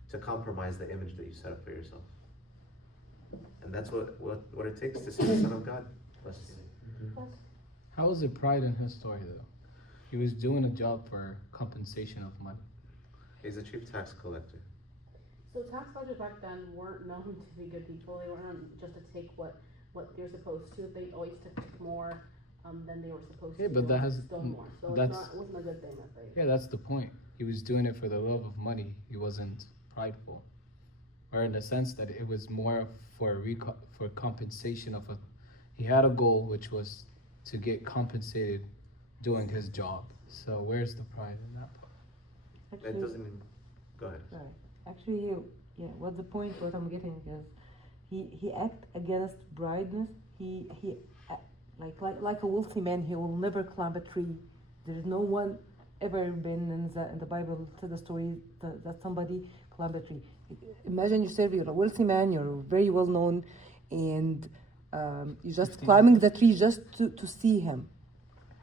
to compromise the image that you set up for yourself? And that's what it takes to see the Son of God. Bless you. How was it pride in his story though? He was doing a job for compensation of money. He's a chief tax collector. So tax collectors back then weren't known to be good people. They weren't known just to take what they're supposed to. They always took more then they were supposed Yeah, to but that has- stone more. So that's- it wasn't a good thing, I think. Yeah, that's the point. He was doing it for the love of money. He wasn't prideful, or in the sense that it was more for compensation of a. He had a goal, which was to get compensated doing his job. So where's the pride in that part? It Actually, doesn't even. Go ahead. right. Actually, yeah. What's the point? What I'm getting is, he act against brightness. He like a wealthy man. He will never climb a tree. There's no one ever been in the Bible to the story that somebody climbed a tree. Imagine yourself, you're a wealthy man, you're very well known, and you're just climbing the tree just to see him,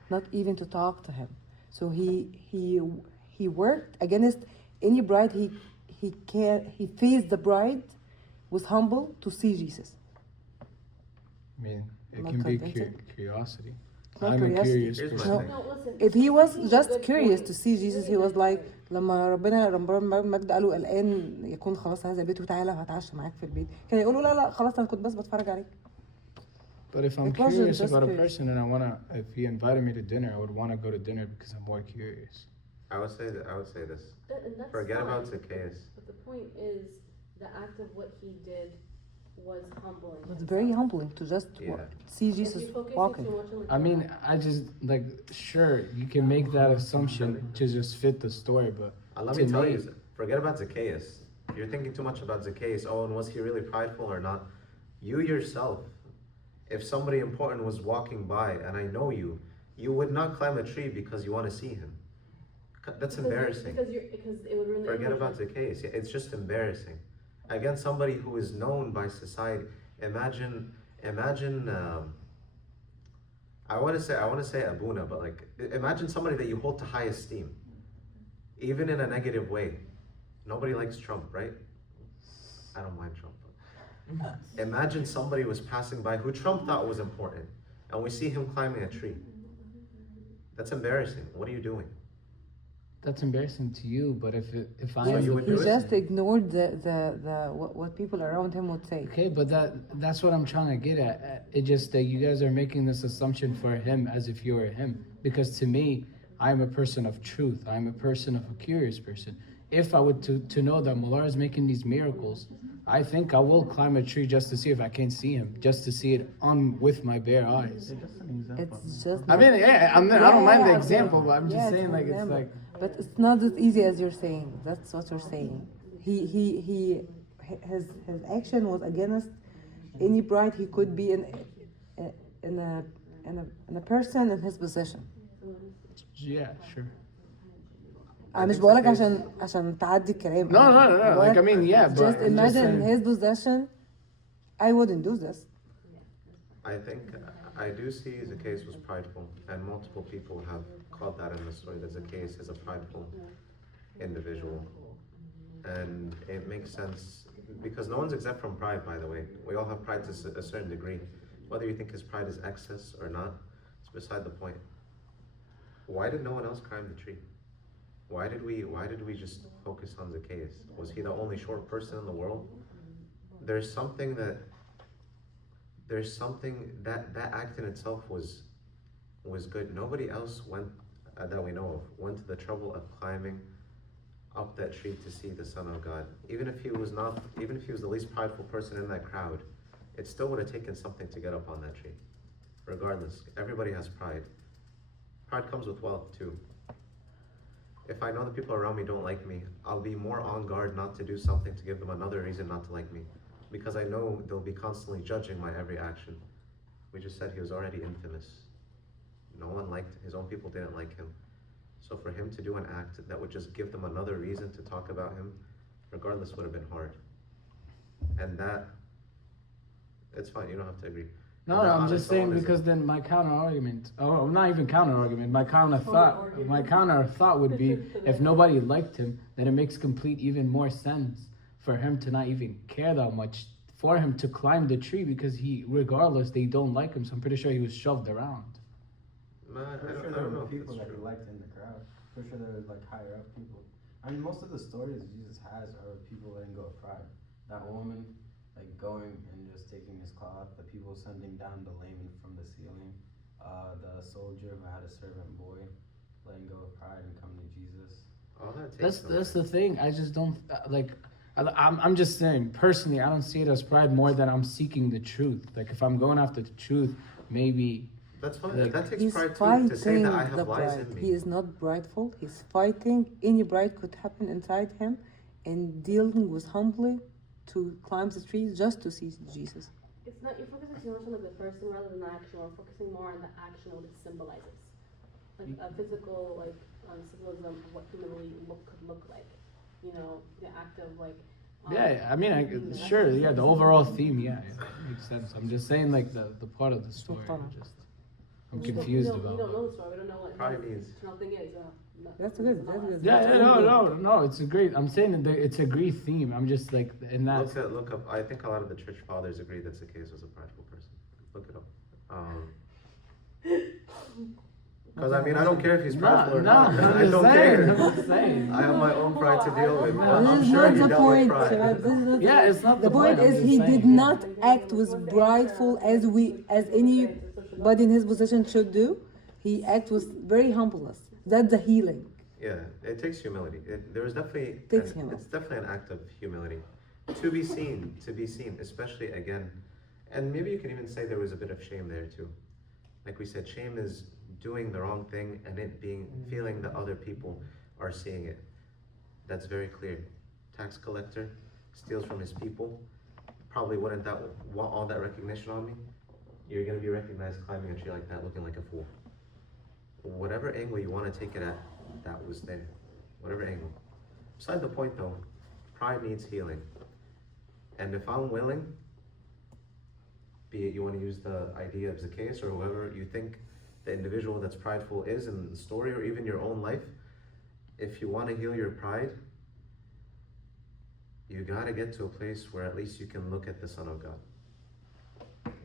not even to talk to him. So he worked against any bride. He faced the bride, was humble to see Jesus. I mean, it Not can be convincing. curiosity. Not I'm a curiosity. curious Here's my person. No. thing. No, listen. If he was This is a just good curious point. to see Jesus, he Really was good like point. لما ربنا المجد قال له الآن يكون خلاص هذا البيت وتعالى هتعشى معاك في البيت كان يقول له لا خلاص أنا كنت بس بتفرج عليك. But if I'm It wasn't curious just about a curious. person and if he invited me to dinner, I would want to go to dinner because I'm more curious. I would say this. And that's Forget fine. about Zacchaeus. But the point is, the act of what he did was humbling. It was himself. very humbling to just Yeah. see If Jesus you're focusing walking. too much on the I mean, crowd, I just like sure you can make that assumption to just fit the story, but Let to me tell me- you, forget about Zacchaeus. You're thinking too much about Zacchaeus. Oh, and was he really prideful or not? You yourself, if somebody important was walking by and I know you, you would not climb a tree because you want to see him. That's embarrassing. Because it would ruin the Forget image. about Zacchaeus. It's just embarrassing. Again, somebody who is known by society. Imagine. I want to say Abuna, but like, imagine somebody that you hold to high esteem, even in a negative way. Nobody likes Trump, right? I don't mind Trump. But imagine somebody was passing by who Trump thought was important, and we see him climbing a tree. That's embarrassing. What are you doing? that's embarrassing to you. But if I So am you the would He do it? just ignored the what people around him would say. Okay, but that's what I'm trying to get at. It just that you guys are making this assumption for him as if you were him. Because to me, I'm a person of truth. I'm a person of a curious person. If I were to know that Mullah is making these miracles, I think I will climb a tree just to see if I can see him, just to see it on with my bare eyes. It's just. I mean, yeah, I don't mind the example, but I'm just Yeah, saying, it's like, for it's them. like, But it's not as easy as you're saying. That's what you're saying. His action was against any bride he could be in a person in his position. yeah, sure. أنا مش think بقولك Zacchaeus- عشان تعدي الكلام. No, like, I mean, yeah, but Just I'm imagine in saying- his possession, I wouldn't do this. I think I do see Zacchaeus was prideful, and multiple people have called that in the story that Zacchaeus is a prideful individual. And it makes sense because no one's exempt from pride, by the way. We all have pride to a certain degree. Whether you think his pride is excess or not, it's beside the point. Why did no one else climb the tree? Why did we just focus on Zacchaeus? Was he the only short person in the world? There's something that act in itself was good. Nobody else went that we know of went to the trouble of climbing up that tree to see the Son of God. Even if he was the least prideful person in that crowd, it still would have taken something to get up on that tree. Regardless, everybody has pride. Pride comes with wealth too. If I know the people around me don't like me, I'll be more on guard not to do something to give them another reason not to like me. Because I know they'll be constantly judging my every action. We just said he was already infamous. No one liked, his own people didn't like him. So for him to do an act that would just give them another reason to talk about him, regardless, would have been hard. And that, it's fine, you don't have to agree. No, And that I'm on just its saying own is- because then my counter argument, oh, not even counter argument, my counter thought would be if nobody liked him, then it makes complete even more sense for him to not even care that much, for him to climb the tree because regardless, they don't like him. So I'm pretty sure he was shoved around. Nah, I For sure don't there know were if people that's that he true. liked in the crowd. For sure there was like higher up people. I mean, most of the stories Jesus has are people letting go of pride. That woman, like going and just taking his cloth. The people sending down the layman from the ceiling. The the soldier who had a servant boy, letting go of pride and coming to Jesus. All that takes That's the thing. I just don't like. I'm just saying personally. I don't see it as pride more than I'm seeking the truth. Like if I'm going after the truth, maybe. That's fine. Like, That takes He's pride too, fighting to say that I the have lies pride. in He me. is not prideful. He's fighting any pride could happen inside him, and dealing with humbly to climb the trees just to see Jesus. It's not, you're focusing too much on like the person rather than the action. We're focusing more on the action of what it symbolizes. Like a physical, like, symbolism of what humility could look like. You know, the act of like. Yeah, I mean, being sure, the yeah, the overall theme, yeah, makes sense. I'm just saying, like the part of the story. I'm confused about. We don't know the story. We don't know what Pride his means. eternal thing is. That's good, that's good. Yeah, no, it's a great. I'm saying that it's a great theme. I'm just like in that. Look up. I think a lot of the church fathers agree that's the case as a prideful person. Look it up. Because I mean, I don't care if he's prideful or not. I don't care. I'm saying. I have my own pride to deal with. This I'm is sure not you the dealt with point. pride. Shabab. This is not Yeah, it's not the point. I'm Is just he saying. did not act with prideful as anybody in his position should do. He acted with very humbleness. That's the healing. Yeah, it takes humility. There's definitely Takes humility. it's definitely an act of humility to be seen, especially again, and maybe you can even say there was a bit of shame there too. Like we said, shame is doing the wrong thing and it being feeling that other people are seeing it. That's very clear. Tax collector steals from his people. Probably wouldn't that want all that recognition on me? You're gonna be recognized climbing a tree like that, looking like a fool. Whatever angle you want to take it at, that was there. Whatever angle. Beside the point though, pride needs healing. And if I'm willing, be it you want to use the idea of Zacchaeus or whoever you think the individual that's prideful is in the story or even your own life, if you want to heal your pride, you got to get to a place where at least you can look at the Son of God.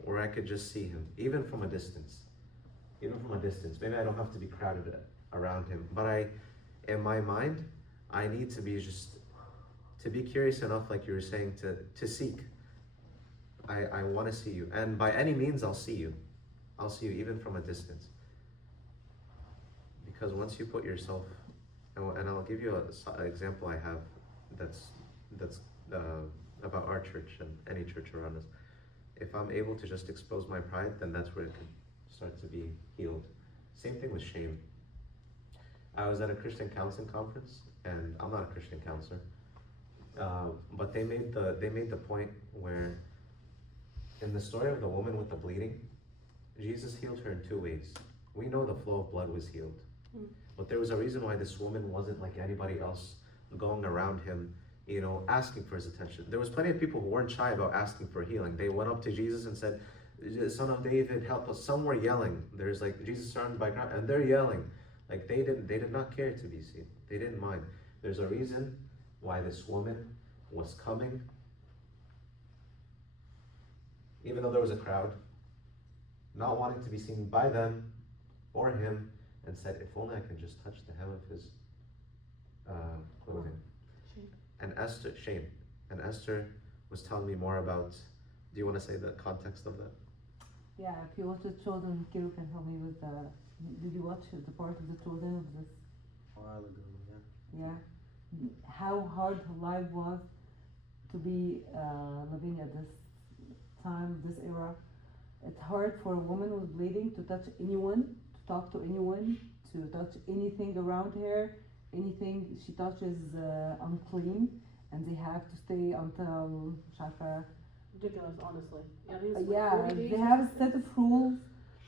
Where I could just see him, even from a distance. Even from a distance. Maybe I don't have to be crowded around him, but in my mind, I need to be to be curious enough, like you were saying, to seek. I want to see you, and by any means, I'll see you. I'll see you even from a distance. Because once you put yourself, and I'll give you an example I have that's about our church and any church around us. If I'm able to just expose my pride, then that's where it can start to be healed. Same thing with shame. I was at a Christian counseling conference, and I'm not a Christian counselor, but they made the point where, in the story of the woman with the bleeding, Jesus healed her in two ways. We know the flow of blood was healed, but there was a reason why this woman wasn't like anybody else going around him, asking for his attention. There was plenty of people who weren't shy about asking for healing. They went up to Jesus and said, "Son of David, help us." Some were yelling. There's like Jesus surrounded by crowd, and they're yelling. Like they did not care to be seen. They didn't mind. There's a reason why this woman was coming, even though there was a crowd, not wanting to be seen by them or him, and said, "If only I can just touch the hem of his clothing." And Esther was telling me more about. Do you want to say the context of that? Yeah, if you watch the Chosen, Kiro can help me with the. Did you watch the part of the Chosen of this? A while ago, yeah. Yeah, how hard her life was to be living at this time, this era. It's hard for a woman who's bleeding to touch anyone, to talk to anyone, to touch anything around her. Anything she touches unclean, and they have to stay until Shafa. Ridiculous, honestly. Yeah, they have a set of rules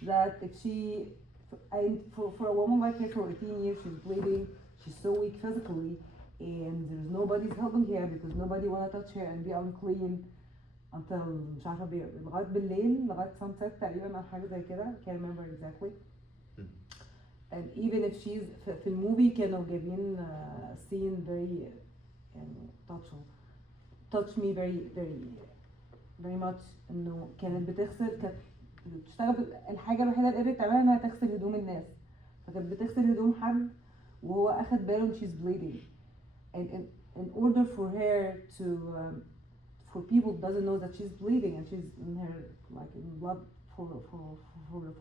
that if for a woman like her for 18 years, she's bleeding, she's so weak physically, and there's nobody's helping her because nobody wanna touch her and be unclean until مش عارفة لغاية بالليل لغاية sunset تقريبا أو حاجة زي كده. I can't remember exactly. And even if she's في الموفي كانوا جايبين scene very يعني touch me very much إنه كانت كانت بتشتغل الحاجة الوحيدة اللي قدرت تعملها إنها تغسل هدوم الناس، فكانت بتغسل هدوم حد وهو أخد باله and she's bleeding. And in order for her to for people doesn't know that she's bleeding and she's in her like in blood for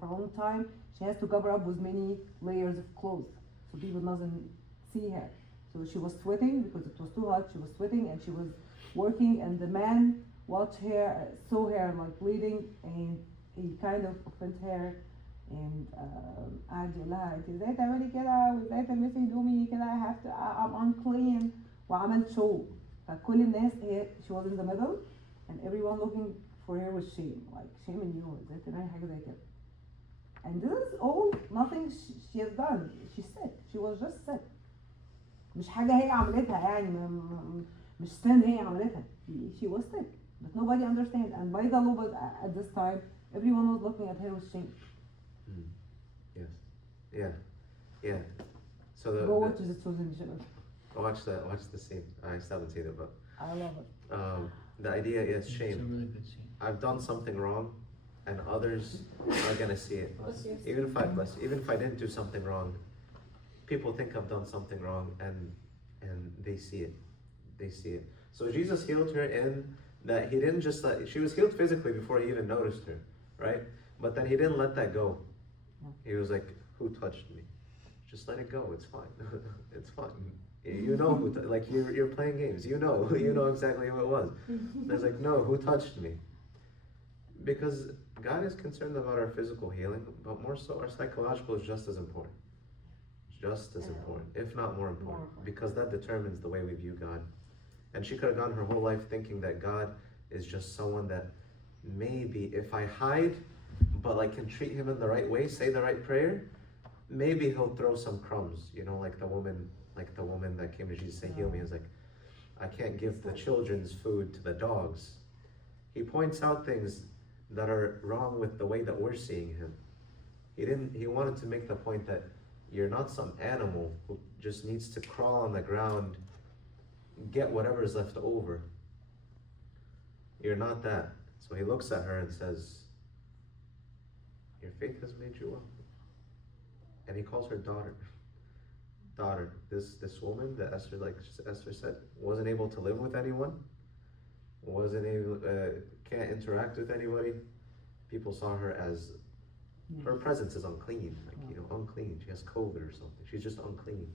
a long time, she has to cover up with many layers of clothes so people doesn't see her. So she was sweating because it was too hot. She was sweating and she was working, and the man watched her, saw her like bleeding, and he kind of offended her and قعد يقول لها انت ازاي تعملي كده وازاي تلبسي هدومي كده I have to I'm unclean وعمل show. فكل الناس she was in the middle and everyone looking for her with shame, like shame in you ازاي تعملي حاجة زي كده. And this is all nothing she has done. She's sick. She was just sick. مش حاجة هي عملتها يعني مش sin هي عملتها. She was sick. But nobody understands. And by the law, but at this time, everyone was looking at her with shame. Yes. Yeah. Yeah. So the, Go watch the chosen generation. watch the scene. I still haven't seen it, but I love it. the idea is It's a shame. really good scene. I've done something wrong, and others are gonna see it. What's yours? Even if I didn't do something wrong, people think I've done something wrong, and they see it. They see it. So Jesus healed her in that he didn't just let, she was healed physically before he even noticed her, right? But then he didn't let that go. He was like, who touched me? Just let it go, it's fine. It's fine. You know who, like you're playing games, you know exactly who it was. There's like, no, who touched me? Because God is concerned about our physical healing, but more so our psychological is just as important. Just as important, if not more important, because that determines the way we view God. And she could have gone her whole life thinking that God is just someone that maybe if I hide, but like can treat him in the right way, say the right prayer, maybe he'll throw some crumbs, like the woman that came to Jesus saying, heal me. Is like, I can't give the children's food to the dogs. He points out things that are wrong with the way that we're seeing him. He wanted to make the point that you're not some animal who just needs to crawl on the ground, get whatever is left over. You're not that. So he looks at her and says, your faith has made you well. And he calls her daughter. Daughter. This woman that Esther said, wasn't able to live with anyone, can't interact with anybody. People saw her as, her presence is unclean, unclean. She has COVID or something. She's just unclean.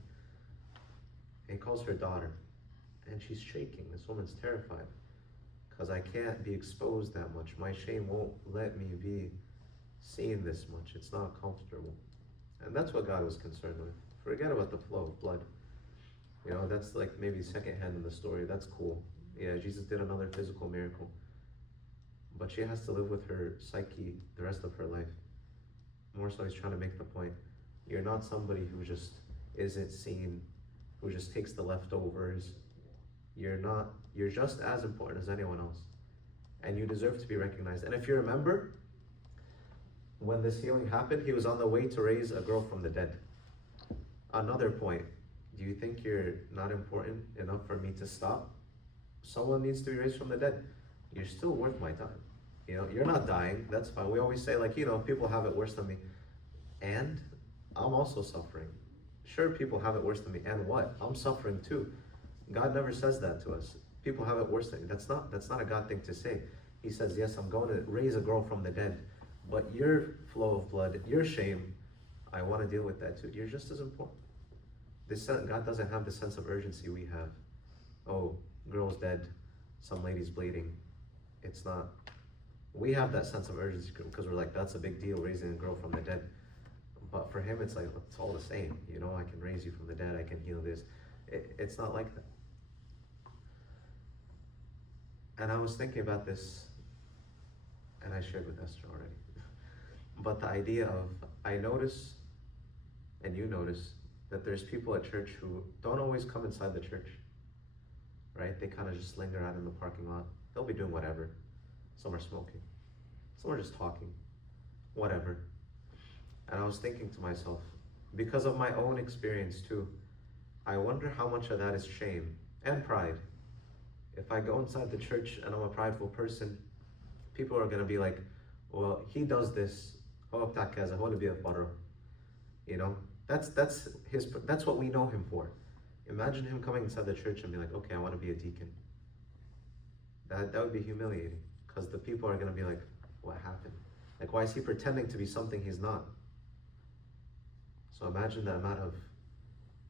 And he calls her daughter. And she's shaking. This woman's terrified. Because I can't be exposed that much. My shame won't let me be seen this much. It's not comfortable. And that's what God was concerned with. Forget about the flow of blood. That's like maybe secondhand in the story. That's cool. Yeah, Jesus did another physical miracle. But she has to live with her psyche the rest of her life. More so, he's trying to make the point. You're not somebody who just isn't seen, who just takes the leftovers. You're just as important as anyone else. And you deserve to be recognized. And if you remember, when this healing happened, he was on the way to raise a girl from the dead. Another point, do you think you're not important enough for me to stop? Someone needs to be raised from the dead. You're still worth my time. You're not dying, that's fine. We always say people have it worse than me. And I'm also suffering. Sure, people have it worse than me, and what? I'm suffering too. God never says that to us. People have it worse than me. That's not a God thing to say. He says, yes, I'm going to raise a girl from the dead, but your flow of blood, your shame, I want to deal with that too. You're just as important. God doesn't have the sense of urgency we have. Oh, girl's dead, some lady's bleeding. It's not. We have that sense of urgency because we're like, that's a big deal, raising a girl from the dead. But for him, it's like, it's all the same. I can raise you from the dead, I can heal this. It's not like that. And I was thinking about this, and I shared with Esther already. But the idea of, I notice, and you notice, that there's people at church who don't always come inside the church, right? They kind of just linger out in the parking lot. They'll be doing whatever. Some are smoking. Some are just talking. Whatever. And I was thinking to myself, because of my own experience too, I wonder how much of that is shame and pride. If I go inside the church and I'm a prideful person, people are gonna be like, well, he does this. That's what we know him for. Imagine him coming inside the church and be like, okay, I want to be a deacon. That would be humiliating, because the people are gonna be like, what happened? Like, why is he pretending to be something he's not? So imagine the amount of,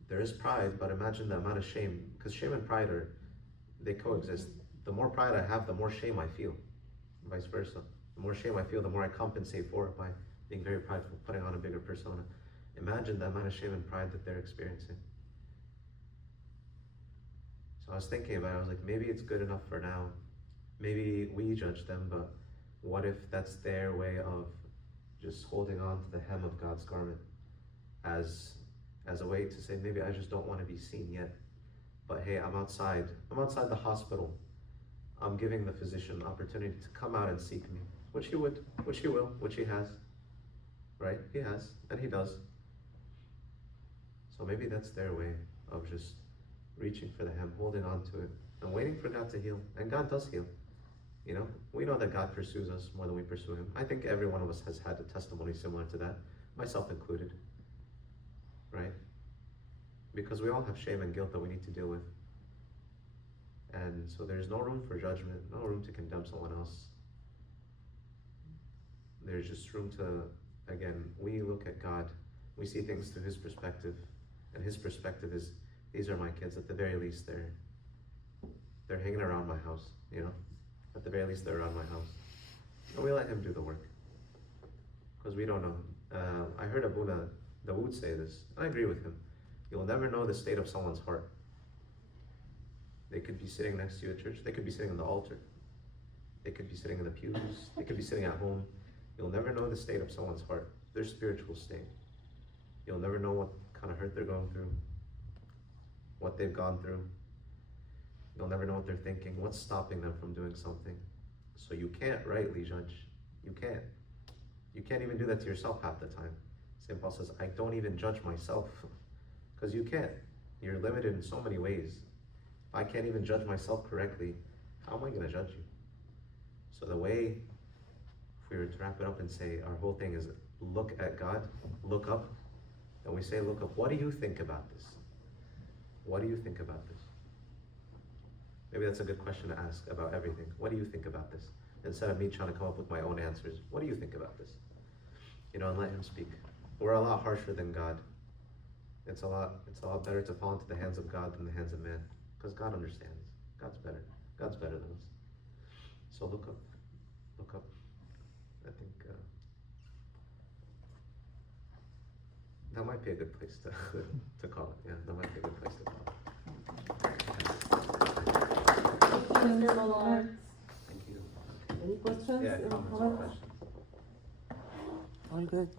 there is pride, but imagine the amount of shame, because shame and pride they coexist. The more pride I have, the more shame I feel, vice versa. The more shame I feel, the more I compensate for it by being very prideful, putting on a bigger persona. Imagine the amount of shame and pride that they're experiencing. So I was thinking about it, I was like, maybe it's good enough for now. Maybe we judge them, but what if that's their way of just holding on to the hem of God's garment as a way to say, maybe I just don't want to be seen yet. But hey, I'm outside the hospital. I'm giving the physician the opportunity to come out and seek me, which he would, which he will, which he has, right? He has, and he does. So maybe that's their way of just reaching for the hem, holding on to it, and waiting for God to heal. And God does heal. You know, we know that God pursues us more than we pursue him. I think every one of us has had a testimony similar to that, myself included, right? Because we all have shame and guilt that we need to deal with. And so there's no room for judgment, no room to condemn someone else. There's just room to, again, we look at God, we see things through his perspective, and his perspective is, these are my kids, at the very least they're hanging around my house, you know? At the very least they're around my house. And we let him do the work. Because we don't know. I heard Abuna Dawood say this, I agree with him. You'll never know the state of someone's heart. They could be sitting next to you at church, they could be sitting on the altar, they could be sitting in the pews, they could be sitting at home. You'll never know the state of someone's heart, their spiritual state. You'll never know what kind of hurt they're going through, what they've gone through. You'll never know what they're thinking, what's stopping them from doing something. So you can't rightly judge. You can't. You can't even do that to yourself half the time. St. Paul says, I don't even judge myself. Because you can't. You're limited in so many ways. If I can't even judge myself correctly, how am I going to judge you? So the way, if we were to wrap it up and say our whole thing is look at God, look up, and we say look up, what do you think about this? What do you think about this? Maybe that's a good question to ask about everything. What do you think about this? Instead of me trying to come up with my own answers, what do you think about this? You know, and let him speak. We're a lot harsher than God. It's a lot better to fall into the hands of God than the hands of man. Because God understands. God's better. God's better than us. So look up. Look up. I think that might be a good place to call it. Yeah, that might be a good place to call it. Mr. Malone. Thank you. Any questions? Yeah, Any comments or comments? questions? All good.